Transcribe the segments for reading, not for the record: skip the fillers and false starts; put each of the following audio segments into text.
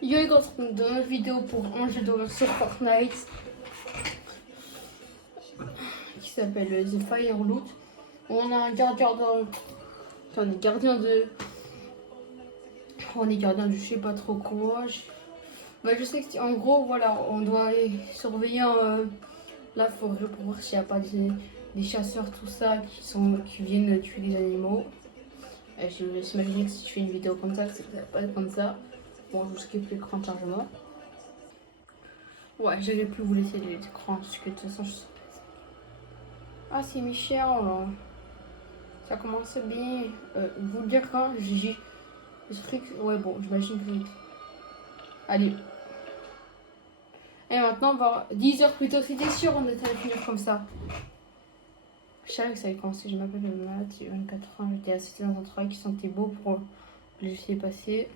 Yo les gars, on se retrouve dans notre vidéo pour un jeu d'horreur sur Fortnite qui s'appelle The Fireloot. On a un gardien de... Attends, on est gardien de je sais pas trop quoi. Bah, je sais que en gros, voilà, on doit aller surveiller la forêt pour voir s'il n'y a pas des chasseurs, tout ça, qui viennent tuer les animaux. Je me laisse imaginer que si je fais une vidéo comme ça, ça va pas être comme ça. Bon, je vous skip l'écran de chargement. Ouais, j'allais plus vous laisser l'écran parce que de toute façon, Ah, c'est Michel. Ça commence bien. Vous dire quand j'ai ce truc. Ouais, bon, j'imagine que. Allez. Et maintenant, on va voir 10 heures plus tôt. C'était sûr, on était à finir comme ça. Je savais que ça allait commencer. Je m'appelle Matt, j'ai 24 ans. J'étais assistée dans un travail qui sentait beau pour le laisser passer.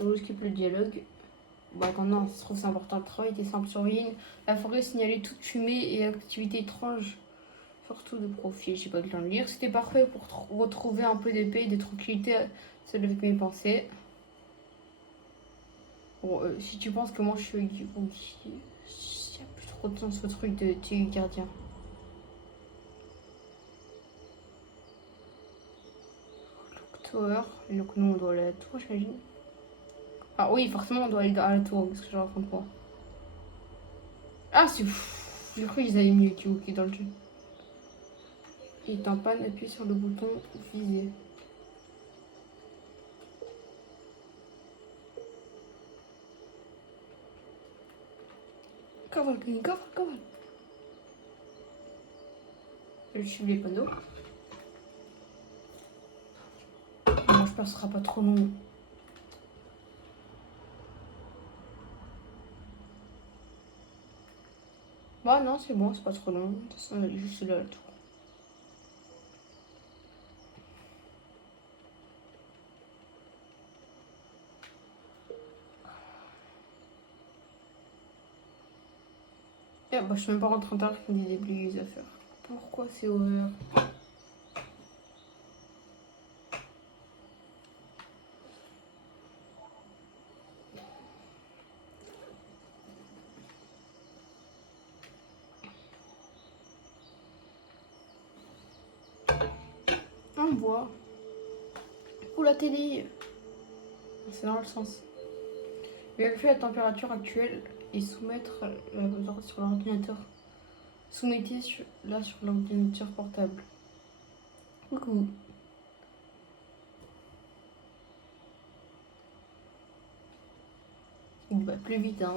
On skip le dialogue. Bon, attends, non, ça se trouve, c'est important. Le travail était simple sur ligne. La forêt signalait toute fumée et activité étrange. Surtout de profil, j'ai pas eu le temps de lire. C'était parfait pour retrouver un peu de paix et de tranquillité, seul avec mes pensées. Bon, si tu penses que moi je suis avec du bougie, il y a plus trop de temps ce truc de tuer gardien. Look Tower, donc nous on doit aller à la tour, j'imagine. Ah oui, forcément on doit aller à la tour, parce que je raconte pas. Ah, c'est fou. J'ai cru qu'ils avaient mis Yuki dans le jeu. Il est en panne, appuie sur le bouton viser. Cavale, cavale. Je suis les panneaux. Bon, je pense que ce sera pas trop long. Bah non, c'est bon, c'est pas trop long. De toute façon, on est juste là, tout. Eh bah, je suis même pas rentrée en retard qu'il me dit des à faire. Pourquoi c'est ouvert? On voit. Ou la télé. C'est dans le sens. Vérifier la température actuelle et soumettre la mesure sur l'ordinateur. Soumettez là sur l'ordinateur portable. Coucou. Bah, plus vite, hein.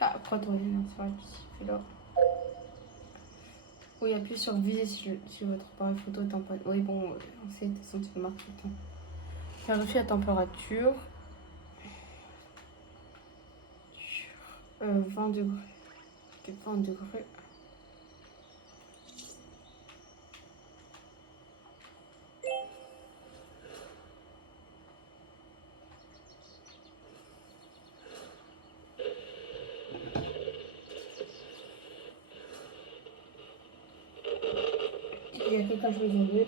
Ah, pourquoi t'aurais c'est vrai qu'il là. Oui, appuyez sur viser si votre appareil photo est en panne. Oui, bon, on sait, de toute façon, tu peux marquer le temps. Vérifier la température. 20 degrés. 20 degrés. Il y a quelqu'un qui me dit.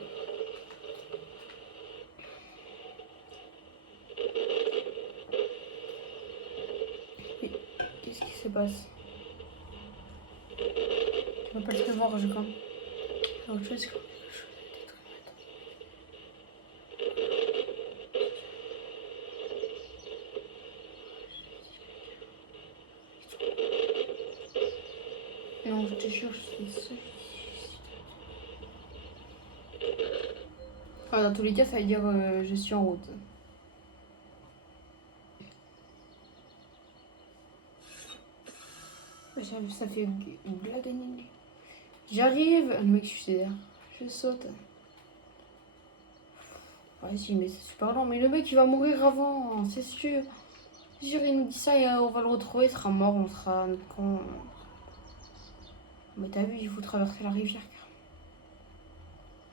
Qu'est-ce qui se passe? Tu vas pas le prévoir, je crois. Autre chose. Non, je te jure, je suis seule. Enfin, dans tous les cas, ça veut dire je suis en route. Ça fait une blague animée. J'arrive, le mec suicidaire. Je saute. Vas-y, mais c'est super long. Mais le mec, il va mourir avant, c'est sûr. Il nous dit ça et on va le retrouver, il sera mort, on sera con. Mais t'as vu, il faut traverser la rivière.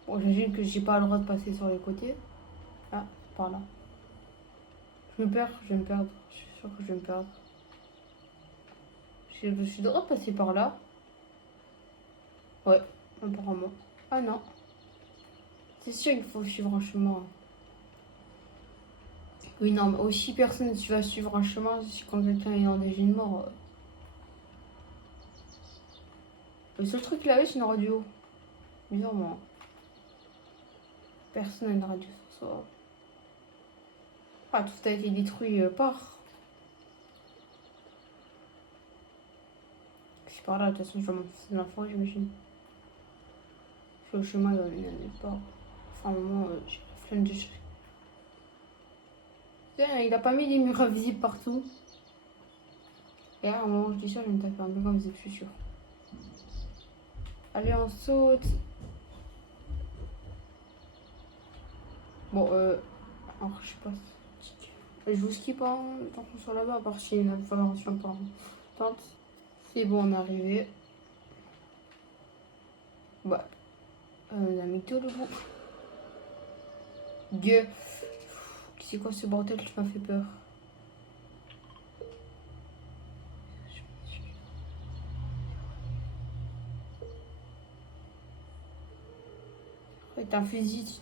Bon, j'imagine que j'ai pas le droit de passer sur les côtés. Ah, par là. Je me perds, je vais me perdre. Je suis sûre que je vais me perdre. Je suis droit de passer par là. Ouais, apparemment. Ah non. C'est sûr qu'il faut suivre un chemin. Oui, non, mais aussi personne tu vas suivre un chemin si quand quelqu'un est en danger de mort. Le seul truc qu'il avait, c'est une radio. Bizarrement. Personne n'a une radio sur soi. Ah, tout a été détruit par. C'est par là, de toute façon, je vais m'enfoncer dans la forêt, j'imagine. Sur le chemin, il va mener à nulle part. Enfin, au moment, j'ai la flemme de chercher. Il a pas mis des murs invisibles partout. Et à un moment, je dis ça, je vais me taper un peu comme vous êtes plus sûr. Allez, on saute. Bon, alors, je sais pas. Je vous skip tant qu'on soit là-bas, à part si une information par tente. C'est bon, on est arrivé. Bah, on a mis tout le bout. Dieu. C'est quoi ce bordel qui m'a fait peur? C'est un fusil.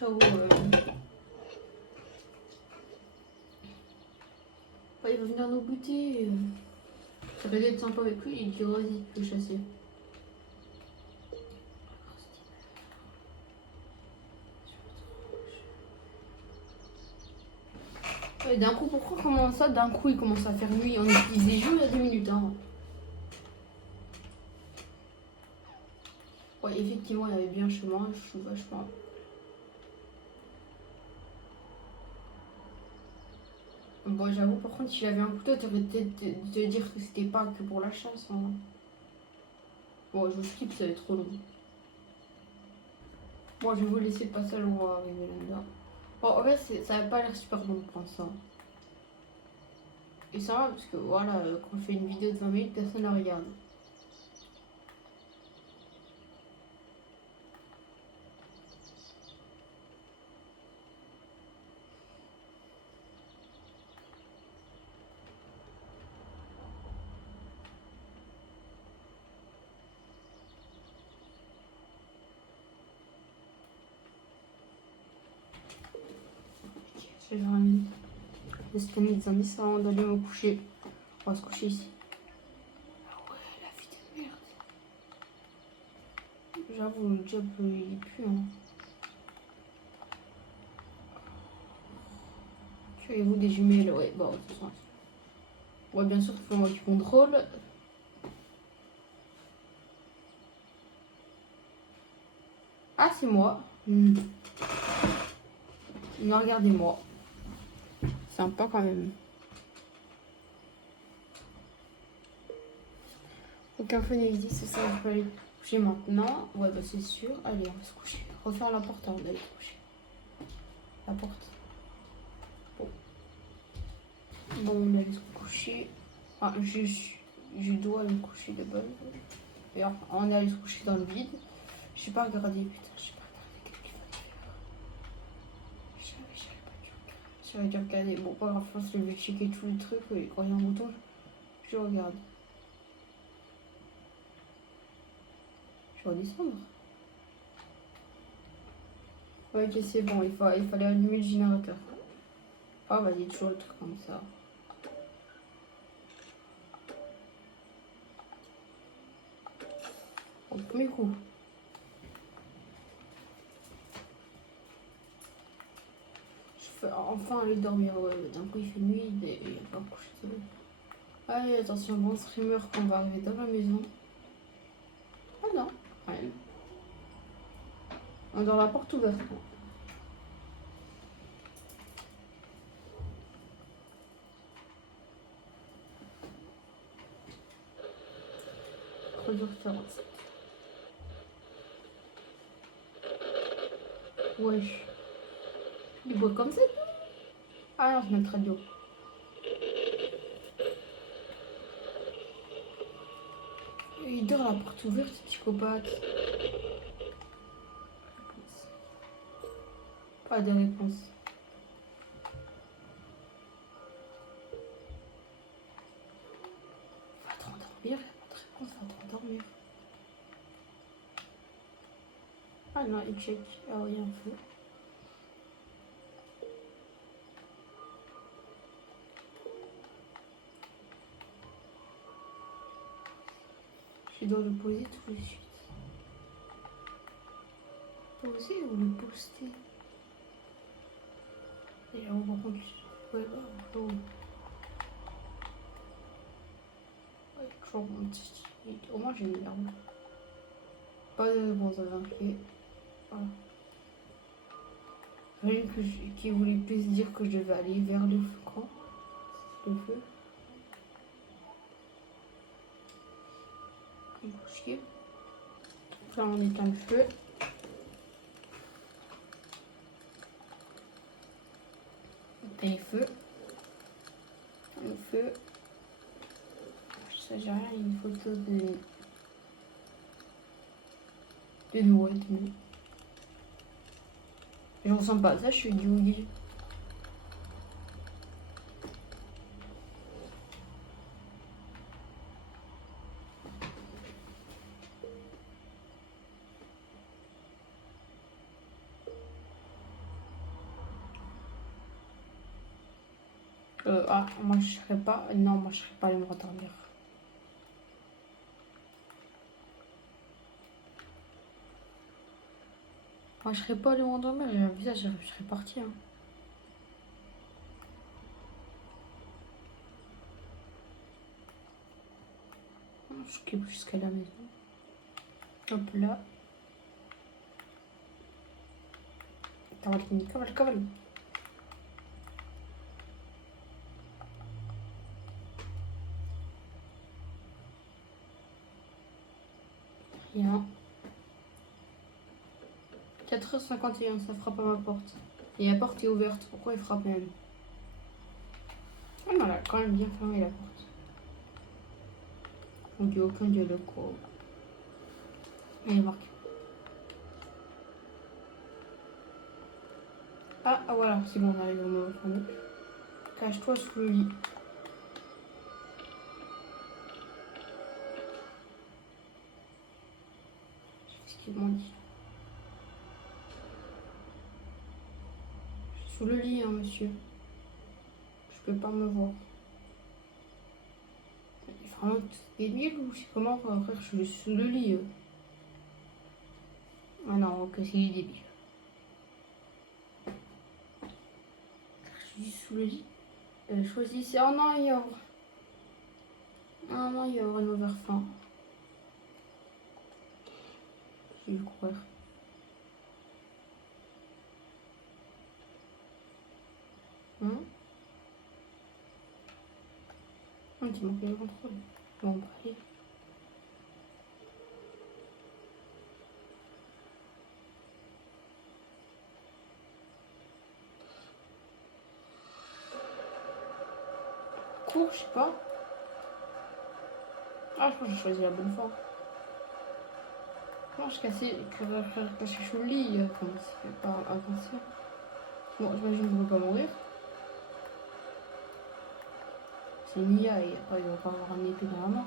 Frérot, il va venir nous buter. Ça va être sympa avec lui, il dit vas-y, tu peux chasser. Et d'un coup, pourquoi comment ça, d'un coup il commence à faire nuit? On utilise des jeux il y a 2 minutes. Hein. Ouais, effectivement, il y avait bien un chemin, je suis vachement. Bon, j'avoue, par contre, si j'avais un couteau, t'aurais peut-être de dire que c'était pas que pour la chasse. Hein. Bon, je vous skip, ça va être trop long. Bon, je vais vous laisser le passage, on va arriver là-dedans. Bon, en vrai, ça n'a pas l'air super bon de prendre ça. Et ça va, parce que voilà, quand je fais une vidéo de 20 minutes, personne ne la regarde. Je vais faire une scanner des indices avant d'aller me coucher. On va se coucher ici. Ah ouais, la vie de merde. J'avoue, le job, il pue. Hein. Tuez-vous des jumelles, ouais, bon, de toute façon. Ouais, bien sûr, il faut moi qui contrôle. Ah, c'est moi. Non, regardez-moi. Sympa quand même. Aucun feu n'existe, c'est ça, je peux aller coucher maintenant. Ouais, bah c'est sûr. Allez, on va se coucher. Refaire la porte avant d'aller se coucher. La porte. Bon. Bon, on allait se coucher. Ah, je dois aller me coucher de base. D'ailleurs, on est allé se coucher dans le vide. Je sais pas regarder, putain, je sais pas regarder qu'est-ce qu'il fallait faire. J'avais dû regarder. Bon, pas grave, je vais checker tous les trucs. Et quand il y a un bouton, je regarde. Je vais redescendre. Ouais, ok, c'est bon, il fallait allumer le générateur. Ah, vas-y, toujours le truc comme ça. Au premier coup. Je fais enfin aller dormir. Ouais, d'un coup, il fait nuit, il n'y a pas couché de soleil. Allez, attention, bon streamer, qu'on va arriver dans la maison. Ah non, ouais. On est dans la porte ouverte. Produire 47. Wesh. Il boit comme ça? Ah non, je mets le radio. Il dort la porte ouverte, psychopathe. Pas de réponse. Va te rendormir, pas de réponse, va te rendormir. Ah non, il check. Ah oui, un feu. Je dois le poser tout de suite. Poser ou le poster? Et là, on va prendre. Ouais, oh. Ouais, toujours mon petit. Au moins, j'ai une arme. Pas de bon, ça va marquer. Voilà. J'imagine qu'il voulait plus dire que je devais aller vers le feu. Quoi? Le feu. Là, on éteint le feu. On éteint le feu. Le feu. Je sais, j'ai rien, une photo de nous, ouais, de nous. Je ressens pas ça, je suis du Woody. Moi je serais pas. Non, moi je serais pas allée me rendormir. Moi je serais pas allée me rendormir, j'ai un visage, je serais partie. Hein. Je quitte jusqu'à la maison. Hop là. Cavale, cavale. Rien. 4h51, ça frappe à ma porte. Et la porte est ouverte. Pourquoi il frappe même? Ah non, elle a quand même bien fermé la porte. On dit aucun dialogue quoi. Elle est marquée. Ah voilà, c'est bon, on arrive au moment fameux. Cache-toi sous le lit. C'est ce qu'ils m'ont dit. Je suis sous le lit, hein, monsieur. Je peux pas me voir. C'est vraiment débile ou c'est comment, frère? Je suis sous le lit. Ah non, ok, c'est débile. Je suis sous le lit. Choisissez. Oh non, il y a. Ah non, il y a une mauvaise fin. Je vais courir. Ah, tu manques le contrôle. Bon, bah, allez. Cours, je sais pas. Ah, je crois que j'ai choisi la bonne fois. Non, je cassais quand je suis sous le lit, comme c'est pas inconscient. Bon, j'imagine que je ne vais pas mourir. C'est Nia et après il va pas avoir un épée dans la main.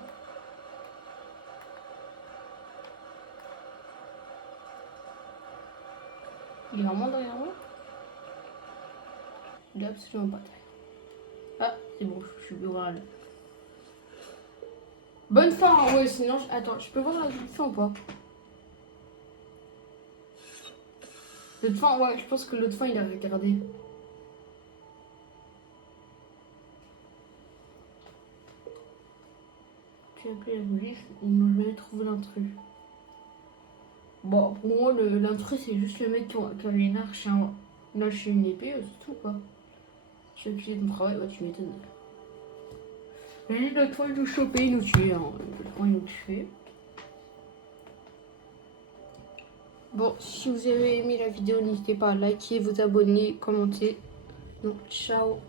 Il est vraiment derrière moi? Il est absolument pas derrière. Ah, c'est bon, je suis rurale. Bonne fin, ouais, sinon. Attends, je peux voir la fin ou pas? L'autre fin, ouais, je pense que l'autre fin il a regardé. J'ai appelé la police, ils n'ont jamais trouvé l'intrus. Bon, pour moi, l'intrus c'est juste le mec qui avait une arche, lâché une épée, c'est tout quoi. Tu as accusé ton travail, bah tu m'étonnes. Lui, l'autre fois il nous chopait, il nous tuait. Hein. L'autre fois il nous tuait. Bon, si vous avez aimé la vidéo, n'hésitez pas à liker, vous abonner, commenter. Donc, ciao.